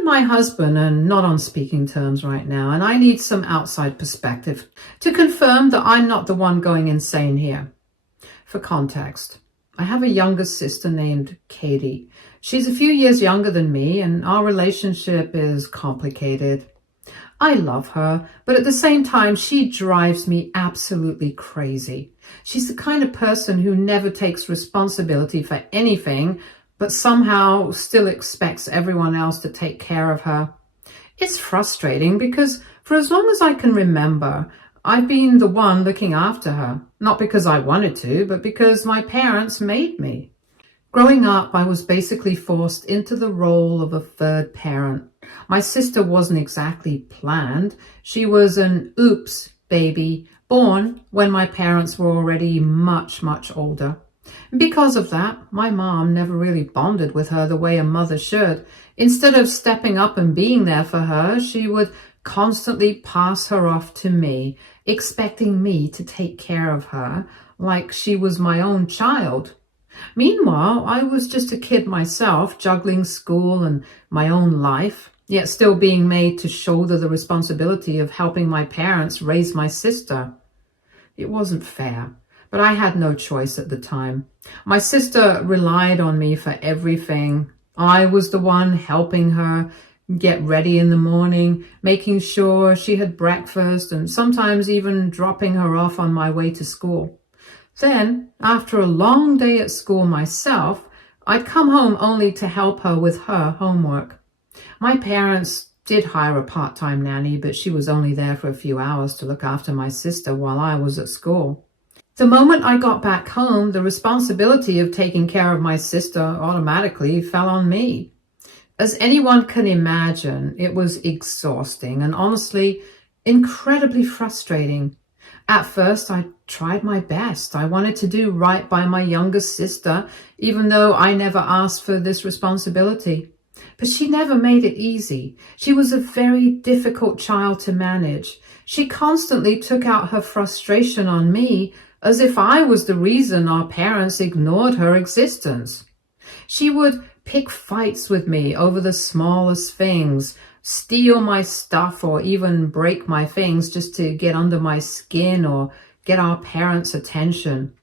and my husband are not on speaking terms right now, and I need some outside perspective to confirm that I'm not the one going insane here. For context, I have a younger sister named Katie. She's a few years younger than me, and our relationship is complicated. I love her, but at the same time, she drives me absolutely crazy. She's the kind of person who never takes responsibility for anything, but somehow still expects everyone else to take care of her. It's frustrating because for as long as I can remember, I've been the one looking after her, not because I wanted to, but because my parents made me. Growing up, I was basically forced into the role of a third parent. My sister wasn't exactly planned. She was an oops baby, born when my parents were already much, much older. Because of that, my mom never really bonded with her the way a mother should. Instead of stepping up and being there for her, she would constantly pass her off to me, expecting me to take care of her like she was my own child. Meanwhile, I was just a kid myself, juggling school and my own life, yet still being made to shoulder the responsibility of helping my parents raise my sister. It wasn't fair, but I had no choice at the time. My sister relied on me for everything. I was the one helping her get ready in the morning, making sure she had breakfast, and sometimes even dropping her off on my way to school. Then, after a long day at school myself, I'd come home only to help her with her homework. My parents did hire a part-time nanny, but she was only there for a few hours to look after my sister while I was at school. The moment I got back home, the responsibility of taking care of my sister automatically fell on me. As anyone can imagine, it was exhausting and honestly incredibly frustrating. At first, I tried my best. I wanted to do right by my younger sister, even though I never asked for this responsibility. But she never made it easy. She was a very difficult child to manage. She constantly took out her frustration on me, as if I was the reason our parents ignored her existence. She would pick fights with me over the smallest things, steal my stuff, or even break my things just to get under my skin or get our parents' attention.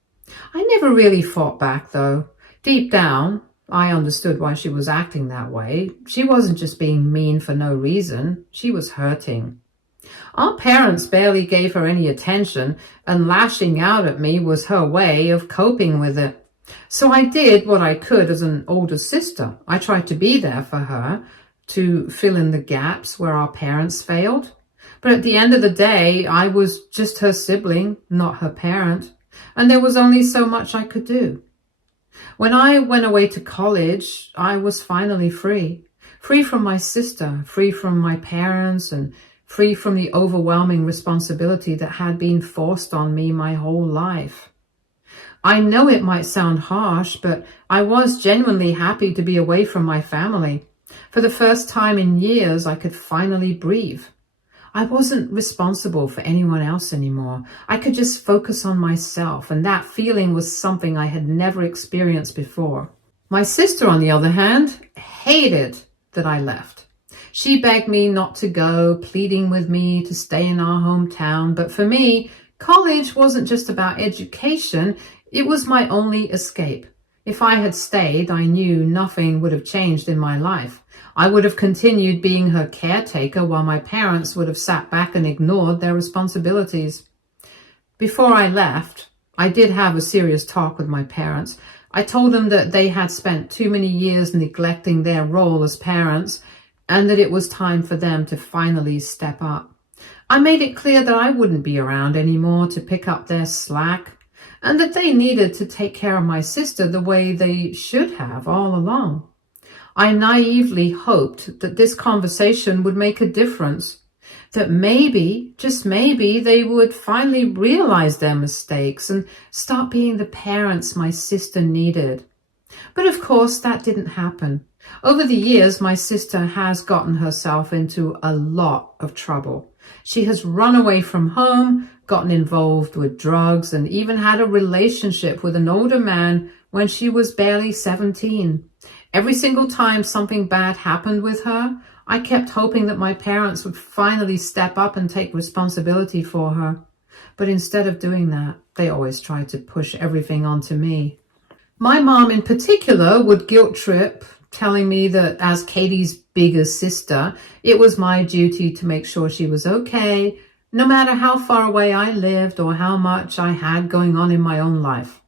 I never really fought back, though. Deep down, I understood why she was acting that way. She wasn't just being mean for no reason. She was hurting. Our parents barely gave her any attention, and lashing out at me was her way of coping with it. So I did what I could as an older sister. I tried to be there for her, to fill in the gaps where our parents failed. But at the end of the day, I was just her sibling, not her parent, and there was only so much I could do. When I went away to college, I was finally free. Free from my sister, free from my parents, and free from the overwhelming responsibility that had been forced on me my whole life. I know it might sound harsh, but I was genuinely happy to be away from my family. For the first time in years, I could finally breathe. I wasn't responsible for anyone else anymore. I could just focus on myself, and that feeling was something I had never experienced before. My sister, on the other hand, hated that I left. She begged me not to go, pleading with me to stay in our hometown. But for me, college wasn't just about education. It was my only escape. If I had stayed, I knew nothing would have changed in my life. I would have continued being her caretaker while my parents would have sat back and ignored their responsibilities. Before I left, I did have a serious talk with my parents. I told them that they had spent too many years neglecting their role as parents, and that it was time for them to finally step up. I made it clear that I wouldn't be around anymore to pick up their slack, and that they needed to take care of my sister the way they should have all along. I naively hoped that this conversation would make a difference, that maybe, just maybe, they would finally realize their mistakes and start being the parents my sister needed. But of course, that didn't happen. Over the years, my sister has gotten herself into a lot of trouble. She has run away from home, gotten involved with drugs, and even had a relationship with an older man when she was barely 17. Every single time something bad happened with her, I kept hoping that my parents would finally step up and take responsibility for her. But instead of doing that, they always tried to push everything onto me. My mom in particular would guilt trip, telling me that as Katie's bigger sister, it was my duty to make sure she was okay, no matter how far away I lived or how much I had going on in my own life.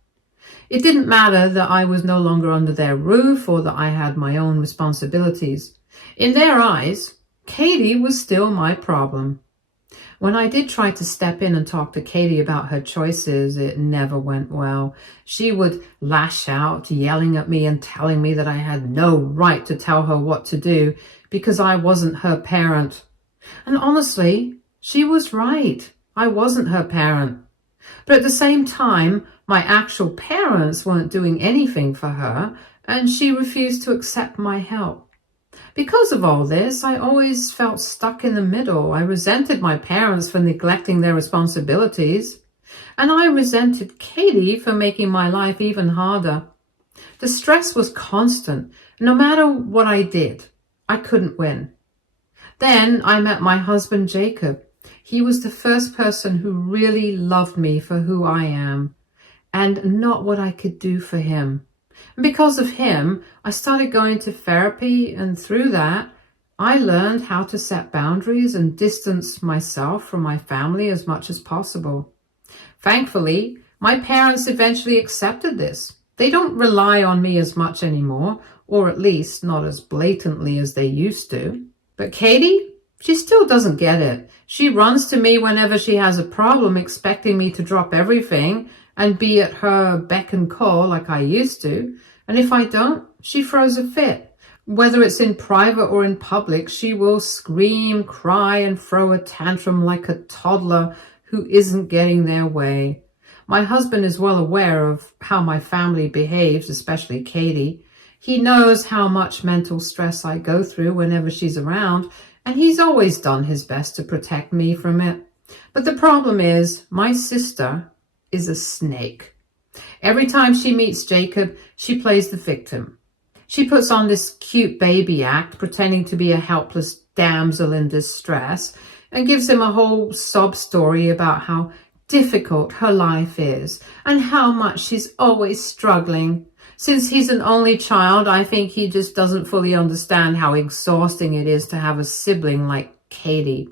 It didn't matter that I was no longer under their roof or that I had my own responsibilities. In their eyes, Katie was still my problem. When I did try to step in and talk to Katie about her choices, it never went well. She would lash out, yelling at me and telling me that I had no right to tell her what to do because I wasn't her parent. And honestly, she was right. I wasn't her parent. But at the same time, my actual parents weren't doing anything for her, and she refused to accept my help. Because of all this, I always felt stuck in the middle. I resented my parents for neglecting their responsibilities, and I resented Katie for making my life even harder. The stress was constant. No matter what I did, I couldn't win. Then I met my husband, Jacob. He was the first person who really loved me for who I am and not what I could do for him. And because of him, I started going to therapy, and through that, I learned how to set boundaries and distance myself from my family as much as possible. Thankfully, my parents eventually accepted this. They don't rely on me as much anymore, or at least not as blatantly as they used to. But Katie, she still doesn't get it. She runs to me whenever she has a problem, expecting me to drop everything and be at her beck and call like I used to. And if I don't, she throws a fit. Whether it's in private or in public, she will scream, cry, and throw a tantrum like a toddler who isn't getting their way. My husband is well aware of how my family behaves, especially Katie. He knows how much mental stress I go through whenever she's around, and he's always done his best to protect me from it. But the problem is, my sister is a snake. Every time she meets Jacob, she plays the victim. She puts on this cute baby act, pretending to be a helpless damsel in distress, and gives him a whole sob story about how difficult her life is and how much she's always struggling. Since he's an only child, I think he just doesn't fully understand how exhausting it is to have a sibling like Katie.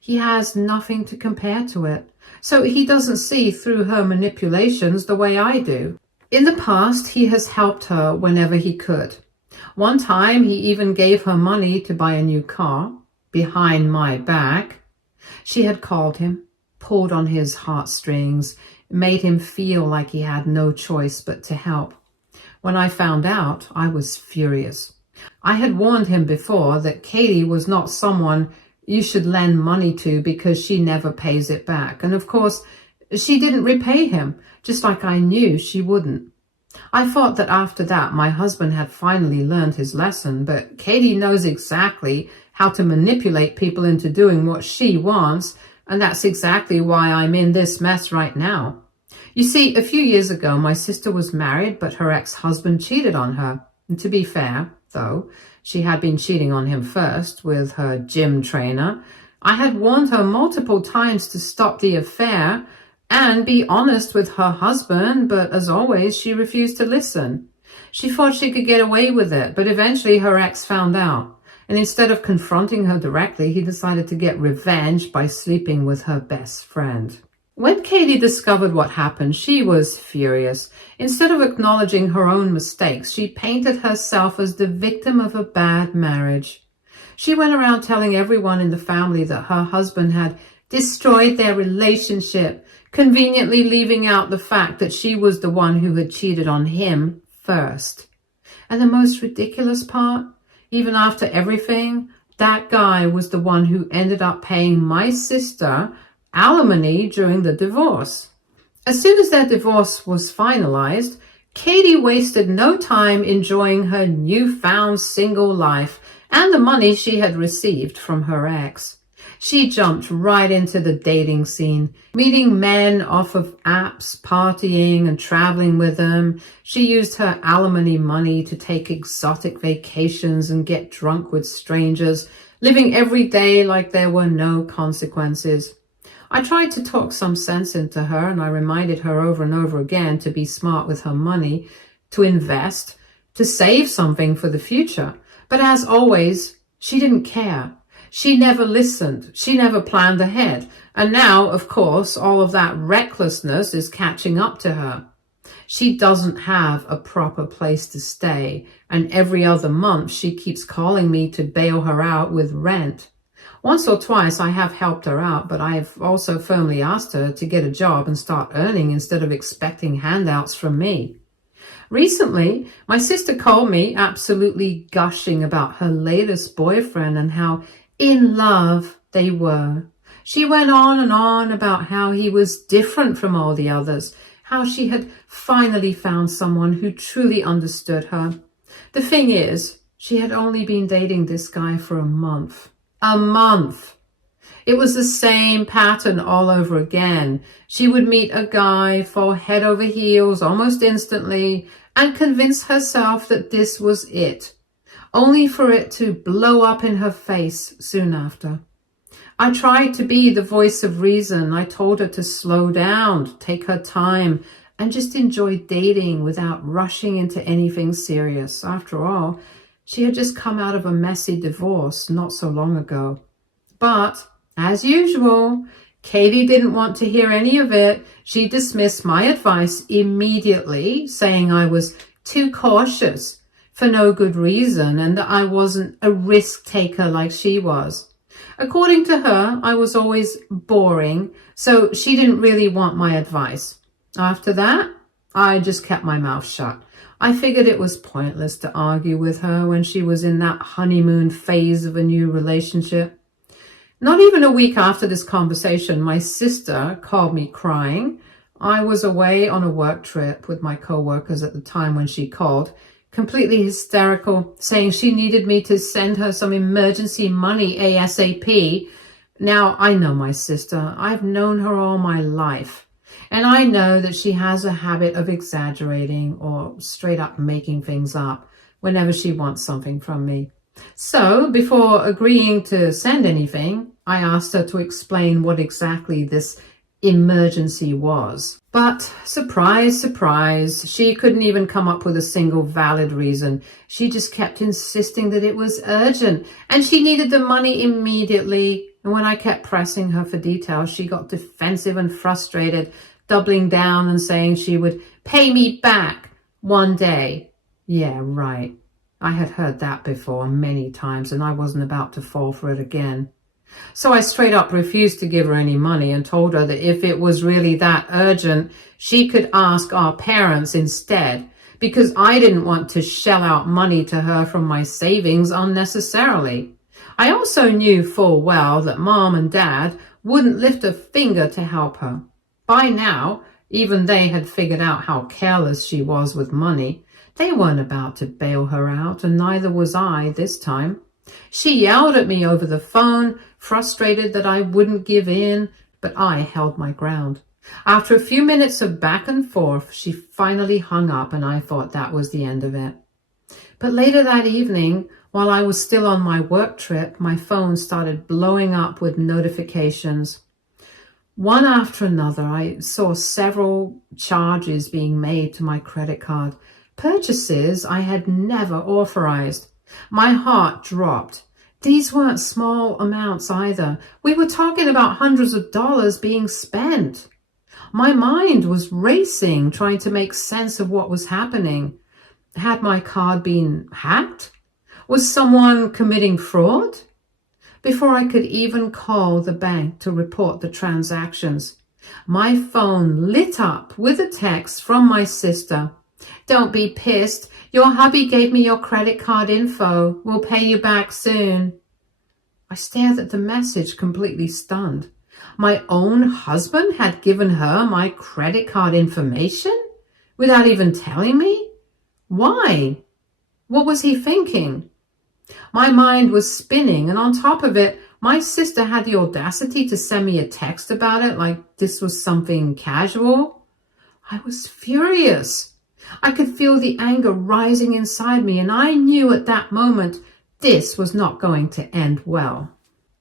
He has nothing to compare to it, so he doesn't see through her manipulations the way I do. In the past, he has helped her whenever he could. One time, he even gave her money to buy a new car, behind my back. She had called him, pulled on his heartstrings, made him feel like he had no choice but to help. When I found out, I was furious. I had warned him before that Katie was not someone you should lend money to because she never pays it back. And of course, she didn't repay him, just like I knew she wouldn't. I thought that after that, my husband had finally learned his lesson, but Katie knows exactly how to manipulate people into doing what she wants, and that's exactly why I'm in this mess right now. You see, a few years ago, my sister was married, but her ex-husband cheated on her. And to be fair, though, she had been cheating on him first with her gym trainer. I had warned her multiple times to stop the affair and be honest with her husband, but as always, she refused to listen. She thought she could get away with it, but eventually her ex found out. And instead of confronting her directly, he decided to get revenge by sleeping with her best friend. When Katie discovered what happened, she was furious. Instead of acknowledging her own mistakes, she painted herself as the victim of a bad marriage. She went around telling everyone in the family that her husband had destroyed their relationship, conveniently leaving out the fact that she was the one who had cheated on him first. And the most ridiculous part, even after everything, that guy was the one who ended up paying my sister alimony during the divorce. As soon as their divorce was finalized, Katie wasted no time enjoying her newfound single life and the money she had received from her ex. She jumped right into the dating scene, meeting men off of apps, partying and traveling with them. She used her alimony money to take exotic vacations and get drunk with strangers, living every day like there were no consequences. I tried to talk some sense into her, and I reminded her over and over again to be smart with her money, to invest, to save something for the future. But as always, she didn't care. She never listened. She never planned ahead. And now, of course, all of that recklessness is catching up to her. She doesn't have a proper place to stay, and every other month she keeps calling me to bail her out with rent. Once or twice I have helped her out, but I have also firmly asked her to get a job and start earning instead of expecting handouts from me. Recently, my sister called me absolutely gushing about her latest boyfriend and how in love they were. She went on and on about how he was different from all the others, how she had finally found someone who truly understood her. The thing is, she had only been dating this guy for a month. A month! It was the same pattern all over again. She would meet a guy, fall head over heels almost instantly, and convince herself that this was it, only for it to blow up in her face soon after. I tried to be the voice of reason. I told her to slow down, take her time, and just enjoy dating without rushing into anything serious. After all, she had just come out of a messy divorce not so long ago. But, as usual, Katie didn't want to hear any of it. She dismissed my advice immediately, saying I was too cautious for no good reason and that I wasn't a risk taker like she was. According to her, I was always boring, so she didn't really want my advice. After that, I just kept my mouth shut. I figured it was pointless to argue with her when she was in that honeymoon phase of a new relationship. Not even a week after this conversation, my sister called me crying. I was away on a work trip with my co-workers at the time when she called, completely hysterical, saying she needed me to send her some emergency money ASAP. Now, I know my sister. I've known her all my life. And I know that she has a habit of exaggerating or straight up making things up whenever she wants something from me. So, before agreeing to send anything, I asked her to explain what exactly this emergency was. But, surprise, surprise, she couldn't even come up with a single valid reason. She just kept insisting that it was urgent and she needed the money immediately. And when I kept pressing her for details, she got defensive and frustrated, doubling down and saying she would pay me back one day. Yeah, right. I had heard that before many times, and I wasn't about to fall for it again. So I straight up refused to give her any money and told her that if it was really that urgent, she could ask our parents instead, because I didn't want to shell out money to her from my savings unnecessarily. I also knew full well that Mom and Dad wouldn't lift a finger to help her. By now, even they had figured out how careless she was with money. They weren't about to bail her out, and neither was I this time. She yelled at me over the phone, frustrated that I wouldn't give in, but I held my ground. After a few minutes of back and forth, she finally hung up, and I thought that was the end of it. But later that evening, while I was still on my work trip, my phone started blowing up with notifications. One after another, I saw several charges being made to my credit card, purchases I had never authorized. My heart dropped. These weren't small amounts either. We were talking about hundreds of dollars being spent. My mind was racing, trying to make sense of what was happening. Had my card been hacked? Was someone committing fraud? Before I could even call the bank to report the transactions, my phone lit up with a text from my sister. Don't be pissed. Your hubby gave me your credit card info. We'll pay you back soon. I stared at the message, completely stunned. My own husband had given her my credit card information without even telling me? Why? What was he thinking? My mind was spinning, and on top of it, My sister had the audacity to send me a text about it like this was something casual. I was furious. I could feel the anger rising inside me, and I knew at that moment this was not going to end well.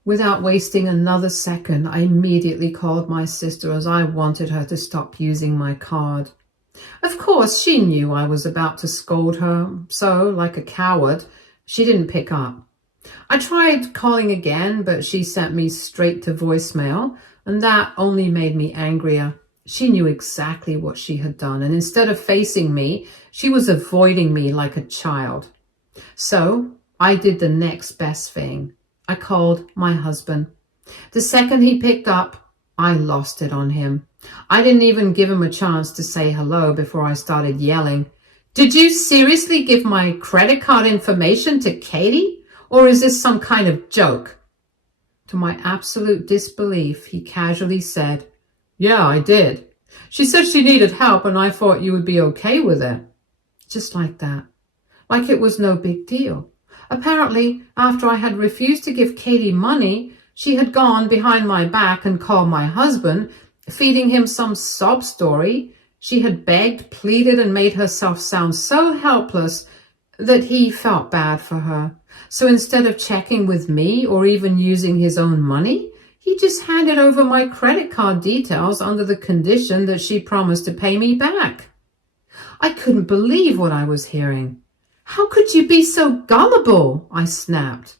Without wasting another second, I immediately called my sister as I wanted her to stop using my card. Of course, she knew I was about to scold her, so, like a coward, she didn't pick up. I tried calling again, but she sent me straight to voicemail, and that only made me angrier. She knew exactly what she had done, and instead of facing me, she was avoiding me like a child. So I did the next best thing. I called my husband. The second he picked up, I lost it on him. I didn't even give him a chance to say hello before I started yelling. Did you seriously give my credit card information to Katie? Or is this some kind of joke? To my absolute disbelief, he casually said, Yeah, I did. She said she needed help and I thought you would be okay with it. Just like that. Like it was no big deal. Apparently, after I had refused to give Katie money, she had gone behind my back and called my husband, feeding him some sob story. She had begged, pleaded, and made herself sound so helpless that he felt bad for her. So instead of checking with me or even using his own money, he just handed over my credit card details under the condition that she promised to pay me back. I couldn't believe what I was hearing. How could you be so gullible? I snapped.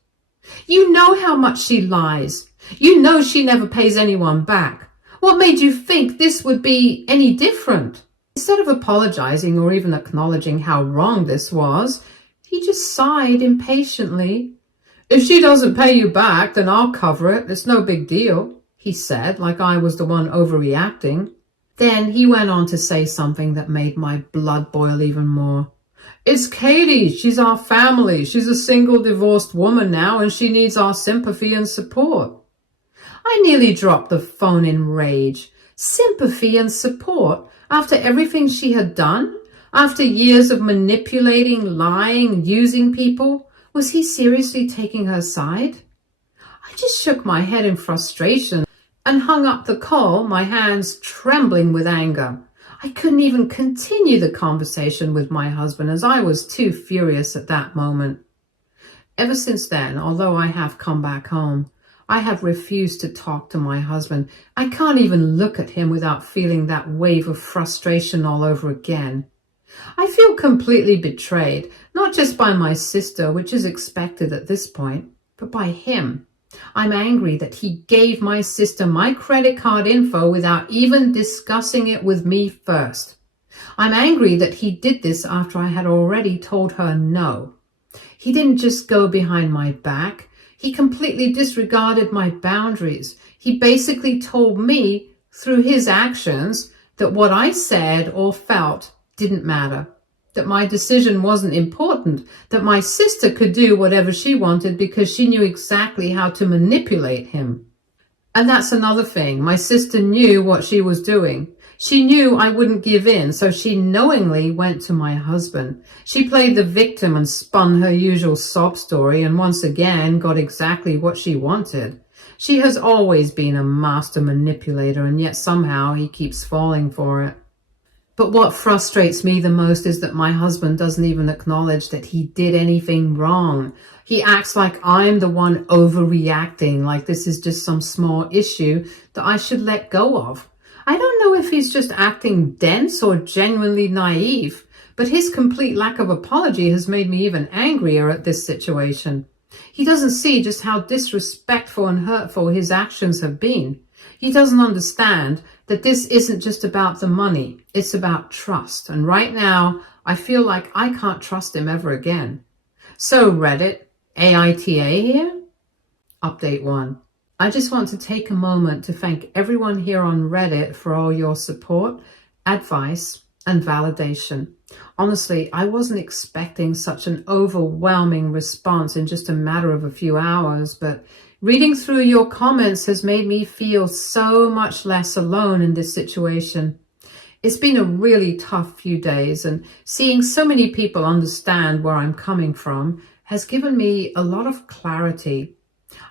You know how much she lies. You know she never pays anyone back. What made you think this would be any different? Instead of apologizing or even acknowledging how wrong this was, he just sighed impatiently. If she doesn't pay you back, then I'll cover it. It's no big deal, he said, like I was the one overreacting. Then he went on to say something that made my blood boil even more. It's Katie. She's our family. She's a single divorced woman now, and she needs our sympathy and support. I nearly dropped the phone in rage. Sympathy and support after everything she had done? After years of manipulating, lying, using people? Was he seriously taking her side? I just shook my head in frustration and hung up the call, my hands trembling with anger. I couldn't even continue the conversation with my husband as I was too furious at that moment. Ever since then, although I have come back home, I have refused to talk to my husband. I can't even look at him without feeling that wave of frustration all over again. I feel completely betrayed, not just by my sister, which is expected at this point, but by him. I'm angry that he gave my sister my credit card info without even discussing it with me first. I'm angry that he did this after I had already told her no. He didn't just go behind my back. He completely disregarded my boundaries. He basically told me through his actions that what I said or felt didn't matter, that my decision wasn't important, that my sister could do whatever she wanted because she knew exactly how to manipulate him. And that's another thing. My sister knew what she was doing. She knew I wouldn't give in, so she knowingly went to my husband. She played the victim and spun her usual sob story and once again got exactly what she wanted. She has always been a master manipulator, and yet somehow he keeps falling for it. But what frustrates me the most is that my husband doesn't even acknowledge that he did anything wrong. He acts like I'm the one overreacting, like this is just some small issue that I should let go of. I don't know if he's just acting dense or genuinely naive, but his complete lack of apology has made me even angrier at this situation. He doesn't see just how disrespectful and hurtful his actions have been. He doesn't understand that this isn't just about the money, it's about trust. And right now, I feel like I can't trust him ever again. So Reddit, aita here? Update 1. I just want to take a moment to thank everyone here on Reddit for all your support, advice, and validation. Honestly, I wasn't expecting such an overwhelming response in just a matter of a few hours, but reading through your comments has made me feel so much less alone in this situation. It's been a really tough few days, and seeing so many people understand where I'm coming from has given me a lot of clarity.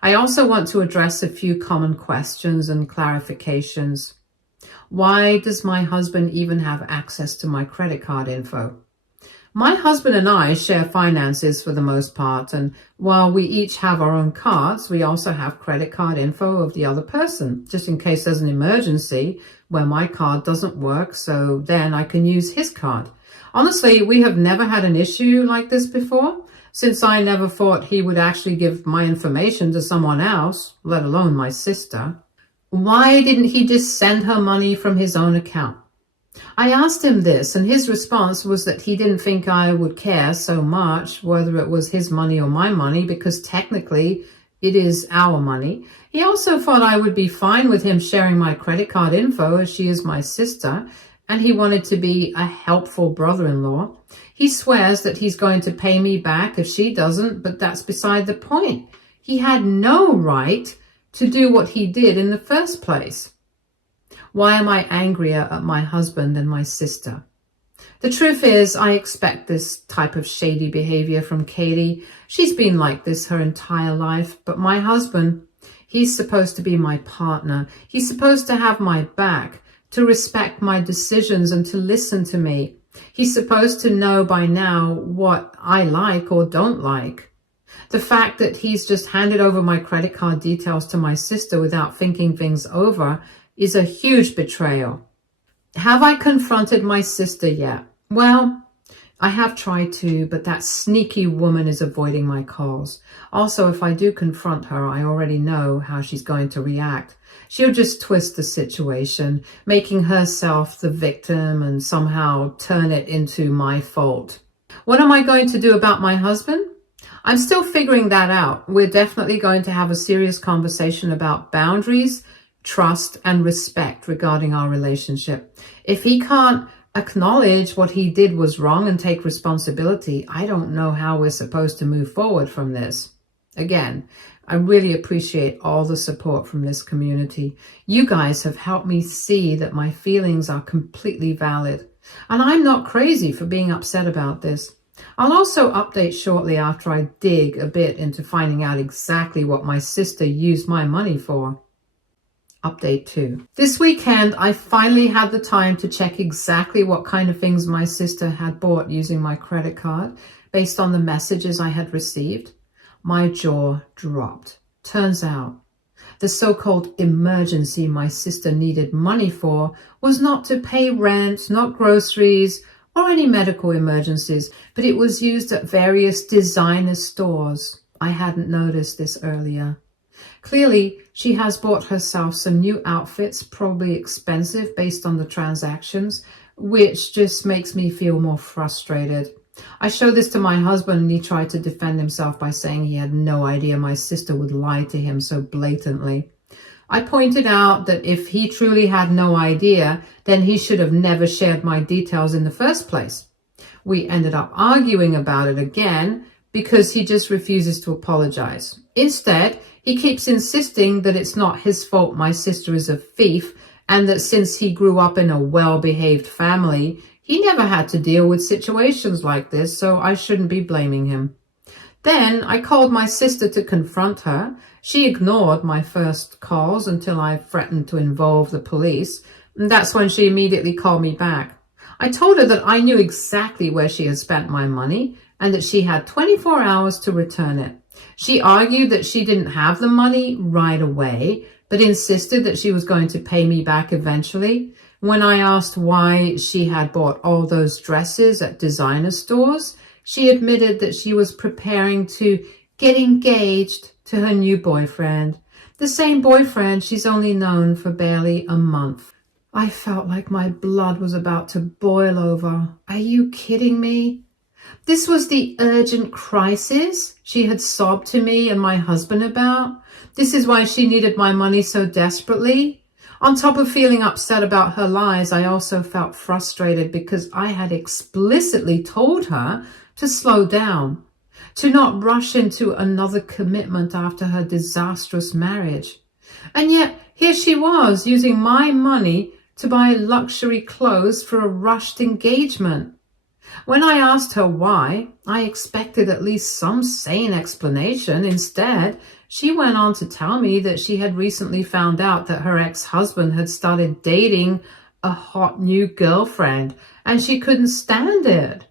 I also want to address a few common questions and clarifications. Why does my husband even have access to my credit card info? My husband and I share finances for the most part, and while we each have our own cards, we also have credit card info of the other person, just in case there's an emergency where my card doesn't work, so then I can use his card. Honestly, we have never had an issue like this before, since I never thought he would actually give my information to someone else, let alone my sister. Why didn't he just send her money from his own account? I asked him this, and his response was that he didn't think I would care so much whether it was his money or my money, because technically it is our money. He also thought I would be fine with him sharing my credit card info, as she is my sister, and he wanted to be a helpful brother-in-law. He swears that he's going to pay me back if she doesn't, but that's beside the point. He had no right to do what he did in the first place. Why am I angrier at my husband than my sister? The truth is, I expect this type of shady behavior from Katie. She's been like this her entire life, but my husband, he's supposed to be my partner. He's supposed to have my back, to respect my decisions and to listen to me. He's supposed to know by now what I like or don't like. The fact that he's just handed over my credit card details to my sister without thinking things over is a huge betrayal. Have I confronted my sister yet? Well, I have tried to, but that sneaky woman is avoiding my calls. Also, if I do confront her, I already know how she's going to react. She'll just twist the situation, making herself the victim and somehow turn it into my fault. What am I going to do about my husband? I'm still figuring that out. We're definitely going to have a serious conversation about boundaries, trust, and respect regarding our relationship. If he can't acknowledge what he did was wrong and take responsibility, I don't know how we're supposed to move forward from this. Again, I really appreciate all the support from this community. You guys have helped me see that my feelings are completely valid. And I'm not crazy for being upset about this. I'll also update shortly after I dig a bit into finding out exactly what my sister used my money for. Update 2. This weekend, I finally had the time to check exactly what kind of things my sister had bought using my credit card based on the messages I had received. My jaw dropped. Turns out, the so-called emergency my sister needed money for was not to pay rent, not groceries, or any medical emergencies, but it was used at various designer stores. I hadn't noticed this earlier. Clearly, she has bought herself some new outfits, probably expensive based on the transactions, which just makes me feel more frustrated. I showed this to my husband and he tried to defend himself by saying he had no idea my sister would lie to him so blatantly. I pointed out that if he truly had no idea, then he should have never shared my details in the first place. We ended up arguing about it again because he just refuses to apologize. Instead, he keeps insisting that it's not his fault my sister is a thief and that since he grew up in a well-behaved family, he never had to deal with situations like this, so I shouldn't be blaming him. Then I called my sister to confront her. She ignored my first calls until I threatened to involve the police, and that's when she immediately called me back. I told her that I knew exactly where she had spent my money and that she had 24 hours to return it. She argued that she didn't have the money right away, but insisted that she was going to pay me back eventually. When I asked why she had bought all those dresses at designer stores, she admitted that she was preparing to get engaged to her new boyfriend, the same boyfriend she's only known for barely a month. I felt like my blood was about to boil over. Are you kidding me? This was the urgent crisis she had sobbed to me and my husband about. This is why she needed my money so desperately. On top of feeling upset about her lies, I also felt frustrated because I had explicitly told her to slow down, to not rush into another commitment after her disastrous marriage. And yet, here she was using my money to buy luxury clothes for a rushed engagement. When I asked her why, I expected at least some sane explanation. Instead, she went on to tell me that she had recently found out that her ex-husband had started dating a hot new girlfriend, and she couldn't stand it.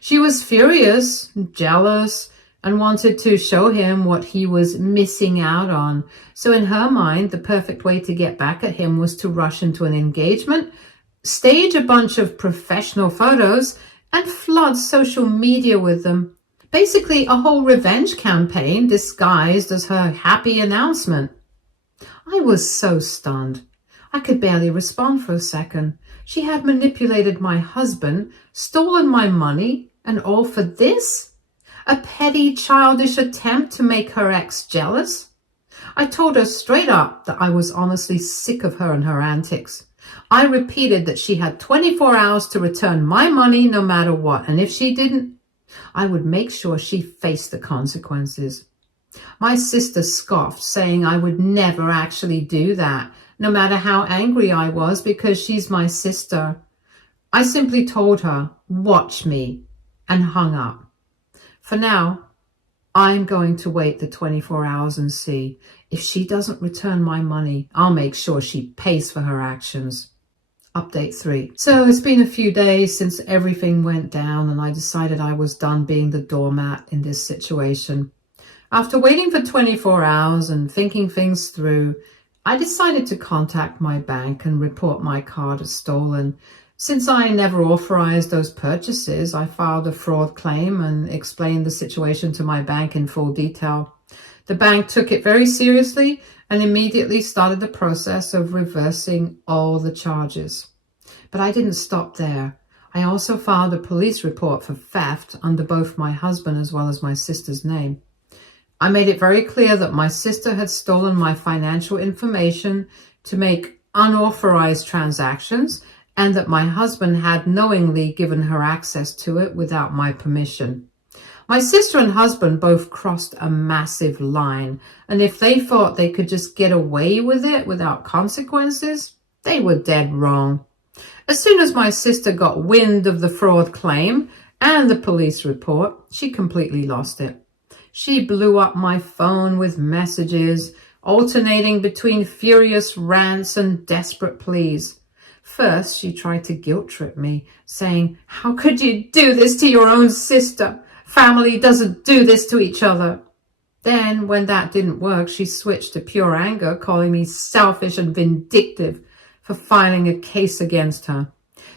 She was furious, jealous, and wanted to show him what he was missing out on. So in her mind, the perfect way to get back at him was to rush into an engagement, stage a bunch of professional photos, and flood social media with them. Basically, a whole revenge campaign disguised as her happy announcement. I was so stunned. I could barely respond for a second. She had manipulated my husband, stolen my money, and all for this? A petty, childish attempt to make her ex jealous? I told her straight up that I was honestly sick of her and her antics. I repeated that she had 24 hours to return my money no matter what, and if she didn't, I would make sure she faced the consequences. My sister scoffed, saying I would never actually do that, no matter how angry I was, because she's my sister. I simply told her, "Watch me," and hung up. For now, I'm going to wait the 24 hours and see. If she doesn't return my money, I'll make sure she pays for her actions. Update 3. So it's been a few days since everything went down, and I decided I was done being the doormat in this situation. After waiting for 24 hours and thinking things through, I decided to contact my bank and report my card as stolen. Since I never authorized those purchases, I filed a fraud claim and explained the situation to my bank in full detail. The bank took it very seriously and immediately started the process of reversing all the charges. But I didn't stop there. I also filed a police report for theft under both my husband as well as my sister's name. I made it very clear that my sister had stolen my financial information to make unauthorized transactions, and that my husband had knowingly given her access to it without my permission. My sister and husband both crossed a massive line, and if they thought they could just get away with it without consequences, they were dead wrong. As soon as my sister got wind of the fraud claim and the police report, she completely lost it. She blew up my phone with messages, alternating between furious rants and desperate pleas. First, she tried to guilt trip me, saying, "How could you do this to your own sister? Family doesn't do this to each other." Then, when that didn't work, she switched to pure anger, calling me selfish and vindictive for filing a case against her.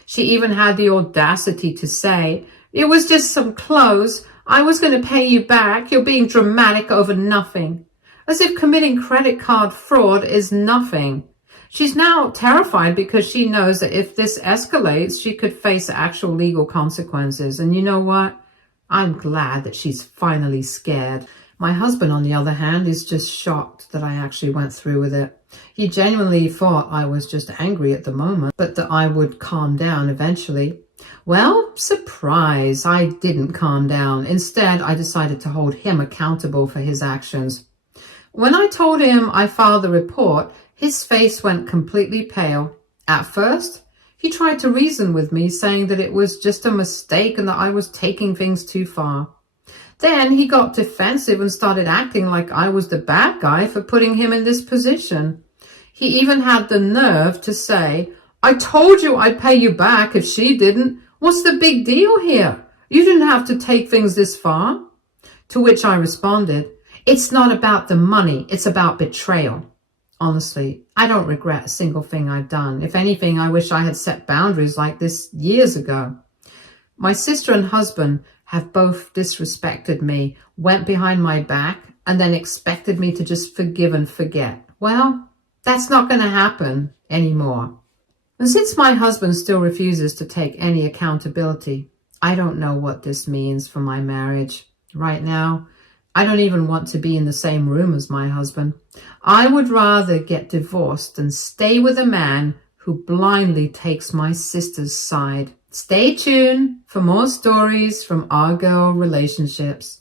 She even had the audacity to say, "It was just some clothes. I was going to pay you back. You're being dramatic over nothing." As if committing credit card fraud is nothing. She's now terrified because she knows that if this escalates, she could face actual legal consequences. And you know what? I'm glad that she's finally scared. My husband, on the other hand, is just shocked that I actually went through with it. He genuinely thought I was just angry at the moment, but that I would calm down eventually. Well, surprise, I didn't calm down. Instead, I decided to hold him accountable for his actions. When I told him I filed the report, his face went completely pale. At first, he tried to reason with me, saying that it was just a mistake and that I was taking things too far. Then he got defensive and started acting like I was the bad guy for putting him in this position. He even had the nerve to say, "I told you I'd pay you back if she didn't. What's the big deal here? You didn't have to take things this far." To which I responded, "It's not about the money, it's about betrayal." Honestly, I don't regret a single thing I've done. If anything, I wish I had set boundaries like this years ago. My sister and husband have both disrespected me, went behind my back, and then expected me to just forgive and forget. Well, that's not going to happen anymore. And since my husband still refuses to take any accountability, I don't know what this means for my marriage. Right now, I don't even want to be in the same room as my husband. I would rather get divorced than stay with a man who blindly takes my sister's side. Stay tuned for more stories from our girl relationships.